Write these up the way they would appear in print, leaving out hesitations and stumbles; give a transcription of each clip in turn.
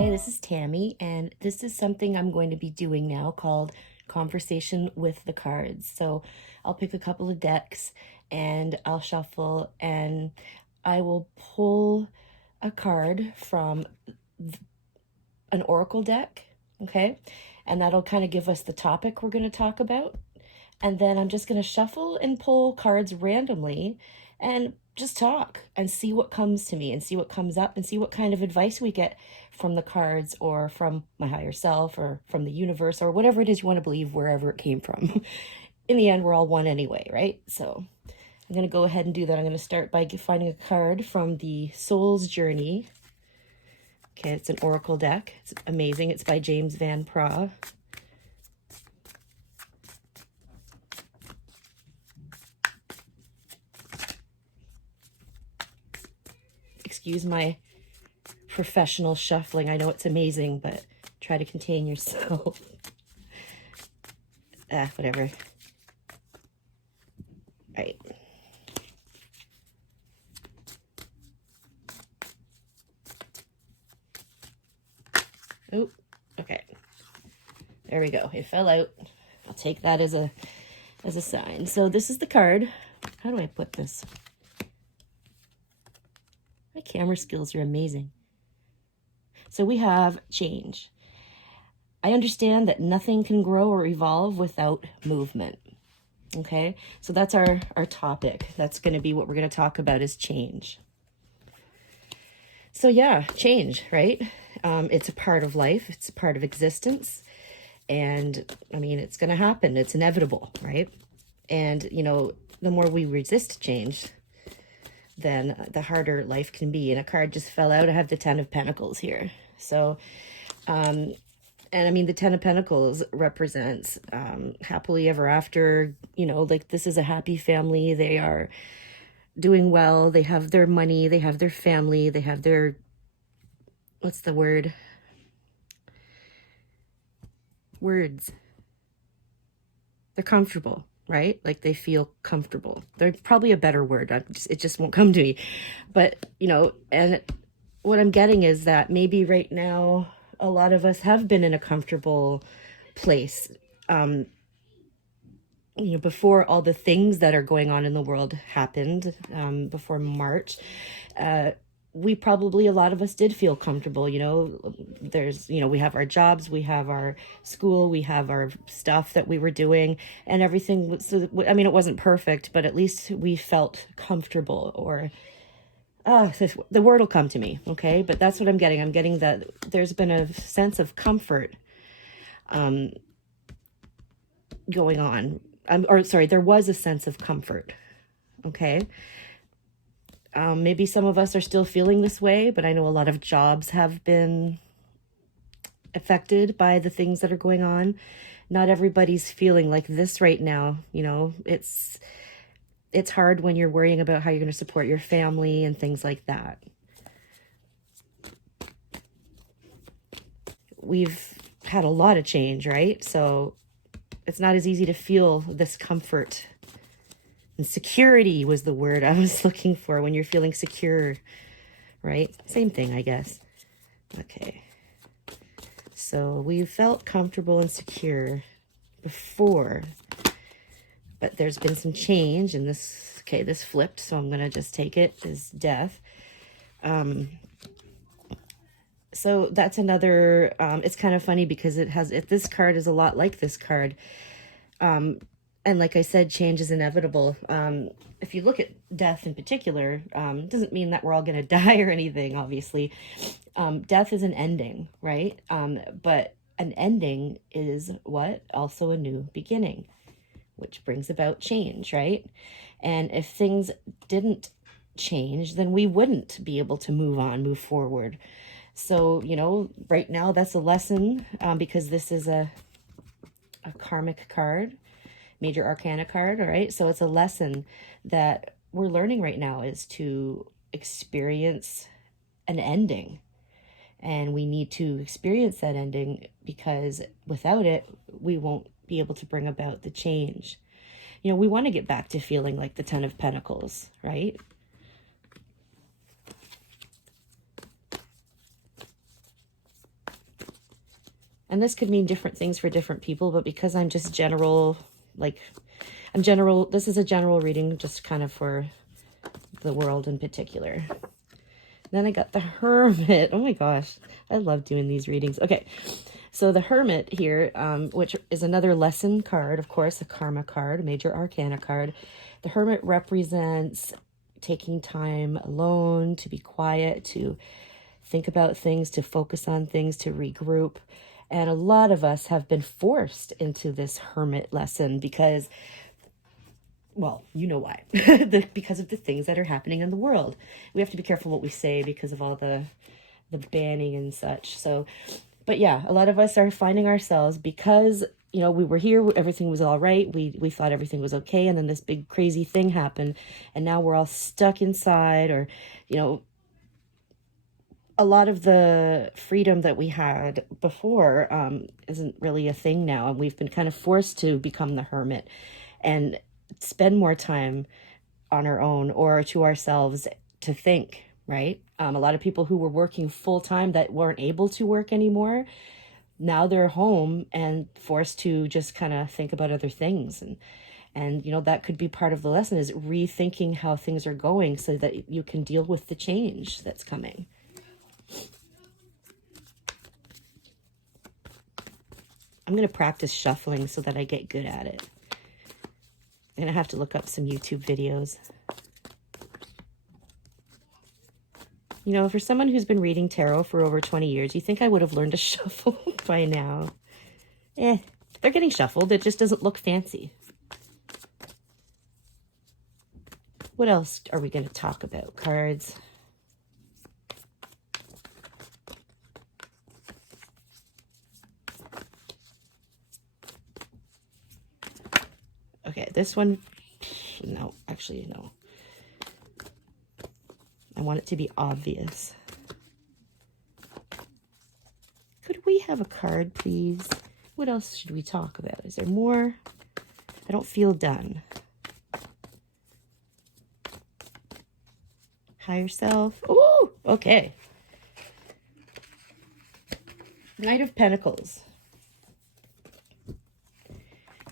Hi, this is Tammy, and this is something I'm going to be doing now called Conversation with the Cards. So I'll pick a couple of decks and I'll shuffle and I will pull a card from an oracle deck, okay? And that'll kind of give us the topic we're going to talk about. And then I'm just going to shuffle and pull cards randomly and just talk and see what comes to me and see what comes up and see what kind of advice we get from the cards or from my higher self or from the universe or whatever it is you want to believe, wherever it came from. In the end, we're all one anyway, right? So I'm going to go ahead and do that. I'm going to start by finding a card from the Soul's Journey. Okay, it's an oracle deck. It's amazing. It's by James Van Praagh. Excuse my professional shuffling. I know it's amazing, but try to contain yourself. Whatever. All right. Oh, okay. There we go. It fell out. I'll take that as a sign. So this is the card. How do I put this? My camera skills are amazing. So we have change. I understand that nothing can grow or evolve without movement. Okay, so that's our topic. That's going to be what we're going to talk about, is change. So yeah, change, right? It's a part of life. It's a part of existence. And I mean, it's going to happen. It's inevitable, right? And, you know, the more we resist change, then the harder life can be. And a card just fell out. I have the Ten of Pentacles here. So, and I mean, the Ten of Pentacles represents happily ever after, you know, like this is a happy family. They are doing well. They have their money. They have their family. They have their, what's the word? Words. They're comfortable, right? Like they feel comfortable. They're probably a better word. It just won't come to me. But, you know, and what I'm getting is that maybe right now, a lot of us have been in a comfortable place, you know, before all the things that are going on in the world happened, before March, we probably, a lot of us did feel comfortable, you know, there's, you know, we have our jobs, we have our school, we have our stuff that we were doing and everything. So, I mean, it wasn't perfect, but at least we felt comfortable, or the word will come to me. Okay. But that's what I'm getting. I'm getting that there's been a sense of comfort, going on. Or sorry, there was a sense of comfort. Okay. Maybe some of us are still feeling this way, but I know a lot of jobs have been affected by the things that are going on. Not everybody's feeling like this right now. You know, it's hard when you're worrying about how you're going to support your family and things like that. We've had a lot of change, right? So it's not as easy to feel this comfort. And security was the word I was looking for, when you're feeling secure, right? Same thing, I guess. Okay. So we felt comfortable and secure before, but there's been some change in this. Okay, this flipped, so I'm going to just take it as death. So that's another, it's kind of funny because this card is a lot like this card. And like I said, change is inevitable. If you look at death in particular, doesn't mean that we're all going to die or anything, obviously. Death is an ending, right? But an ending is what? Also a new beginning, which brings about change, right? And if things didn't change, then we wouldn't be able to move forward. So, you know, right now that's a lesson, because this is a karmic card. Major Arcana card, all right? So it's a lesson that we're learning right now, is to experience an ending. And we need to experience that ending, because without it, we won't be able to bring about the change. You know, we want to get back to feeling like the Ten of Pentacles, right? And this could mean different things for different people, but because I'm just general, like, I'm general, this is a general reading just kind of for the world in particular. Then I got the Hermit. Oh my gosh, I love doing these readings. Okay, so the Hermit here, which is another lesson card, of course, a karma card, a major arcana card. The Hermit represents taking time alone, to be quiet, to think about things, to focus on things, to regroup. And a lot of us have been forced into this Hermit lesson because, well, you know why. Because of the things that are happening in the world. We have to be careful what we say because of all the banning and such. So, but yeah, a lot of us are finding ourselves because, you know, we were here, everything was all right. We thought everything was okay. And then this big crazy thing happened. And now we're all stuck inside, or, you know, a lot of the freedom that we had before isn't really a thing now. And we've been kind of forced to become the hermit and spend more time on our own or to ourselves to think, right? A lot of people who were working full time that weren't able to work anymore, now they're home and forced to just kind of think about other things. And you know, that could be part of the lesson, is rethinking how things are going so that you can deal with the change that's coming. I'm going to practice shuffling so that I get good at it. I'm going to have to look up some YouTube videos. You know, for someone who's been reading tarot for over 20 years, you think I would have learned to shuffle by now. They're getting shuffled. It just doesn't look fancy. What else are we going to talk about? Cards. Okay, this one, no, actually, no. I want it to be obvious. Could we have a card, please? What else should we talk about? Is there more? I don't feel done. Higher self. Oh, okay. Knight of Pentacles.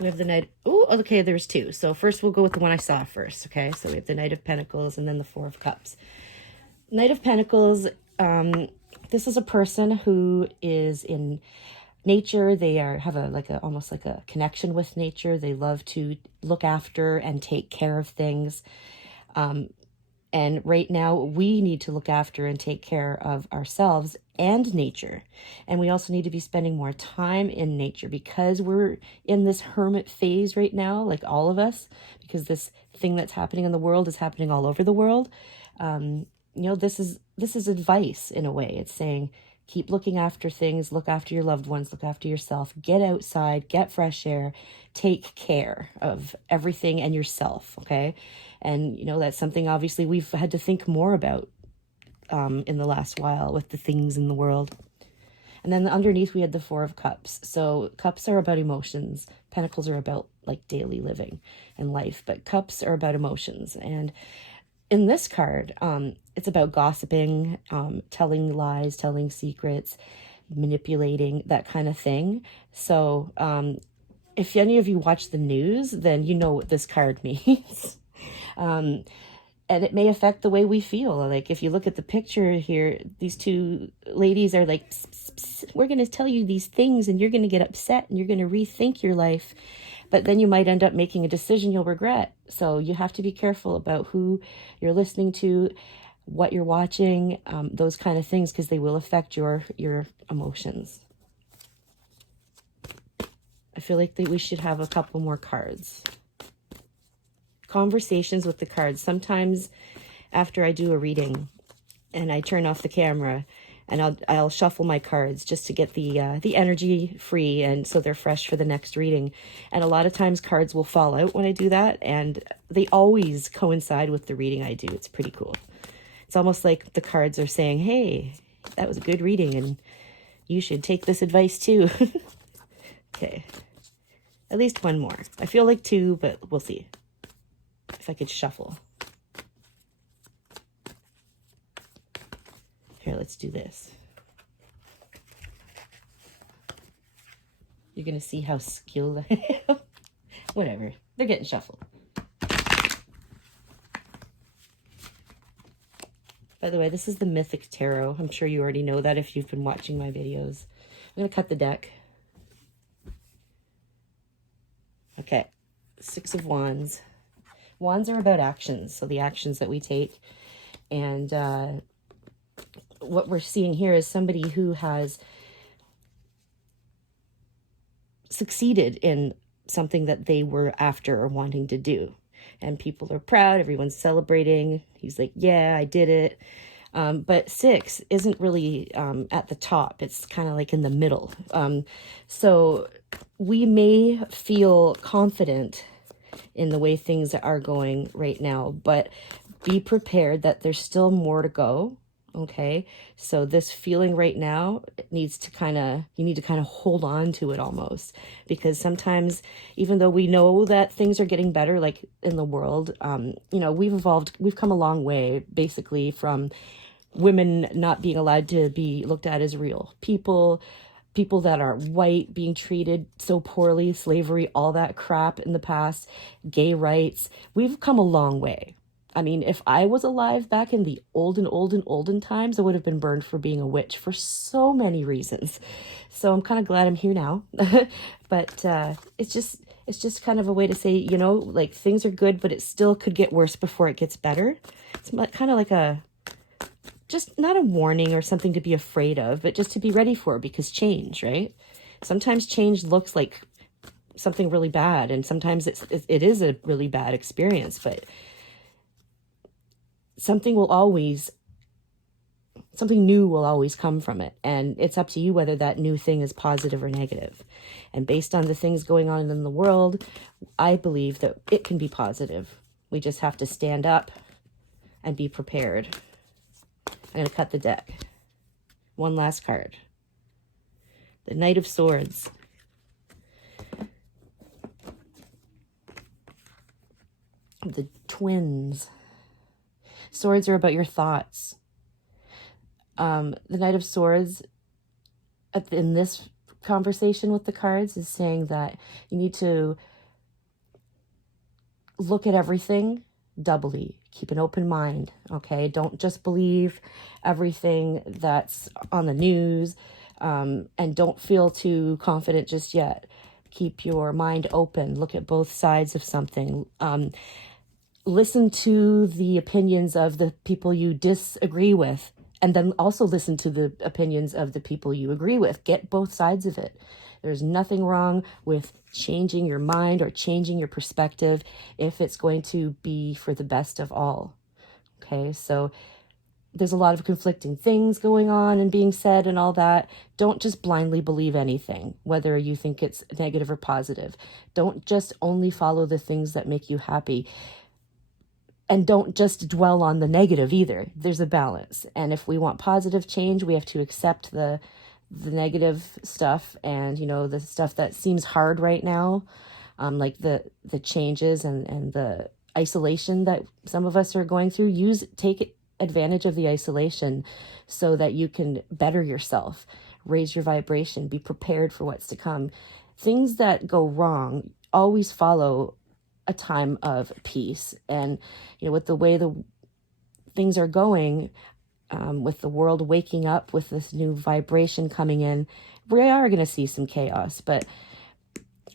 We have the Knight. Oh, okay, there's two. So first we'll go with the one I saw first, okay? So we have the Knight of Pentacles and then the Four of Cups. Knight of Pentacles, this is a person who is in nature. They have almost like a connection with nature. They love to look after and take care of things. And right now we need to look after and take care of ourselves and nature. And we also need to be spending more time in nature because we're in this hermit phase right now, like all of us, because this thing that's happening in the world is happening all over the world. You know, this is advice in a way. It's saying, keep looking after things, look after your loved ones, look after yourself, get outside, get fresh air, take care of everything and yourself, okay? And, you know, that's something obviously we've had to think more about in the last while with the things in the world. And then underneath we had the Four of Cups. So cups are about emotions. Pentacles are about like daily living and life, but cups are about emotions. And in this card, it's about gossiping, telling lies, telling secrets, manipulating, that kind of thing. So if any of you watch the news, then you know what this card means. And it may affect the way we feel. Like if you look at the picture here, these two ladies are like, psst, psst, psst, we're going to tell you these things and you're going to get upset and you're going to rethink your life. But then you might end up making a decision you'll regret. So you have to be careful about who you're listening to, what you're watching, those kind of things, because they will affect your emotions. I feel like that we should have a couple more cards. Conversations with the cards. Sometimes after I do a reading and I turn off the camera and I'll shuffle my cards just to get the energy free and so they're fresh for the next reading. And a lot of times cards will fall out when I do that, and they always coincide with the reading I do. It's pretty cool. It's almost like the cards are saying, hey, that was a good reading and you should take this advice too. Okay. At least one more. I feel like two, but we'll see. If I could shuffle. Here, let's do this. You're going to see how skilled I am. Whatever. They're getting shuffled. By the way, this is the Mythic Tarot. I'm sure you already know that if you've been watching my videos. I'm going to cut the deck. Okay. 6 of Wands. Wands are about actions, so the actions that we take. And what we're seeing here is somebody who has succeeded in something that they were after or wanting to do. And people are proud, everyone's celebrating. He's like, yeah, I did it. But 6 isn't really at the top. It's kind of like in the middle. So we may feel confident in the way things are going right now, but be prepared that there's still more to go. Okay, so this feeling right now needs to you need to kind of hold on to it almost, because sometimes, even though we know that things are getting better, like in the world, you know, we've come a long way, basically, from women not being allowed to be looked at as real people that are white being treated so poorly, slavery, all that crap in the past, gay rights. We've come a long way. I mean, if I was alive back in the olden times, I would have been burned for being a witch for so many reasons. So I'm kind of glad I'm here now. But it's just kind of a way to say, you know, like, things are good, but it still could get worse before it gets better. It's kind of like just not a warning or something to be afraid of, but just to be ready for, because change, right? Sometimes change looks like something really bad, and sometimes it is a really bad experience, but something new will always come from it. And it's up to you whether that new thing is positive or negative. And based on the things going on in the world, I believe that it can be positive. We just have to stand up and be prepared. I'm going to cut the deck. One last card. The Knight of Swords. The Twins. Swords are about your thoughts. The Knight of Swords, in this conversation with the cards, is saying that you need to look at everything doubly. Keep an open mind, okay? Don't just believe everything that's on the news, and don't feel too confident just yet. Keep your mind open. Look at both sides of something. Listen to the opinions of the people you disagree with, and then also listen to the opinions of the people you agree with. Get both sides of it. There's nothing wrong with changing your mind or changing your perspective if it's going to be for the best of all. Okay, so there's a lot of conflicting things going on and being said and all that. Don't just blindly believe anything, whether you think it's negative or positive. Don't just only follow the things that make you happy. And don't just dwell on the negative either. There's a balance. And if we want positive change, we have to accept the negative stuff, and, you know, the stuff that seems hard right now, like the changes and the isolation that some of us are going through. Take advantage of the isolation so that you can better yourself, raise your vibration, be prepared for what's to come. Things that go wrong always follow a time of peace. And, you know, with the way the things are going, with the world waking up with this new vibration coming in, we are going to see some chaos. But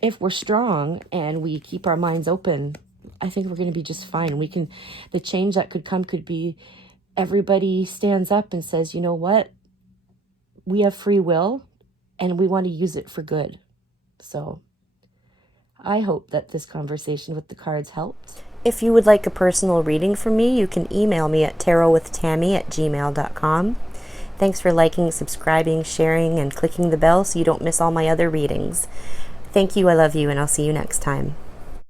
if we're strong and we keep our minds open, I think we're going to be just fine. The change that could come could be everybody stands up and says, you know what? We have free will and we want to use it for good. So I hope that this conversation with the cards helped. If you would like a personal reading from me, you can email me at tarotwithtammy@gmail.com. Thanks for liking, subscribing, sharing, and clicking the bell so you don't miss all my other readings. Thank you, I love you, and I'll see you next time.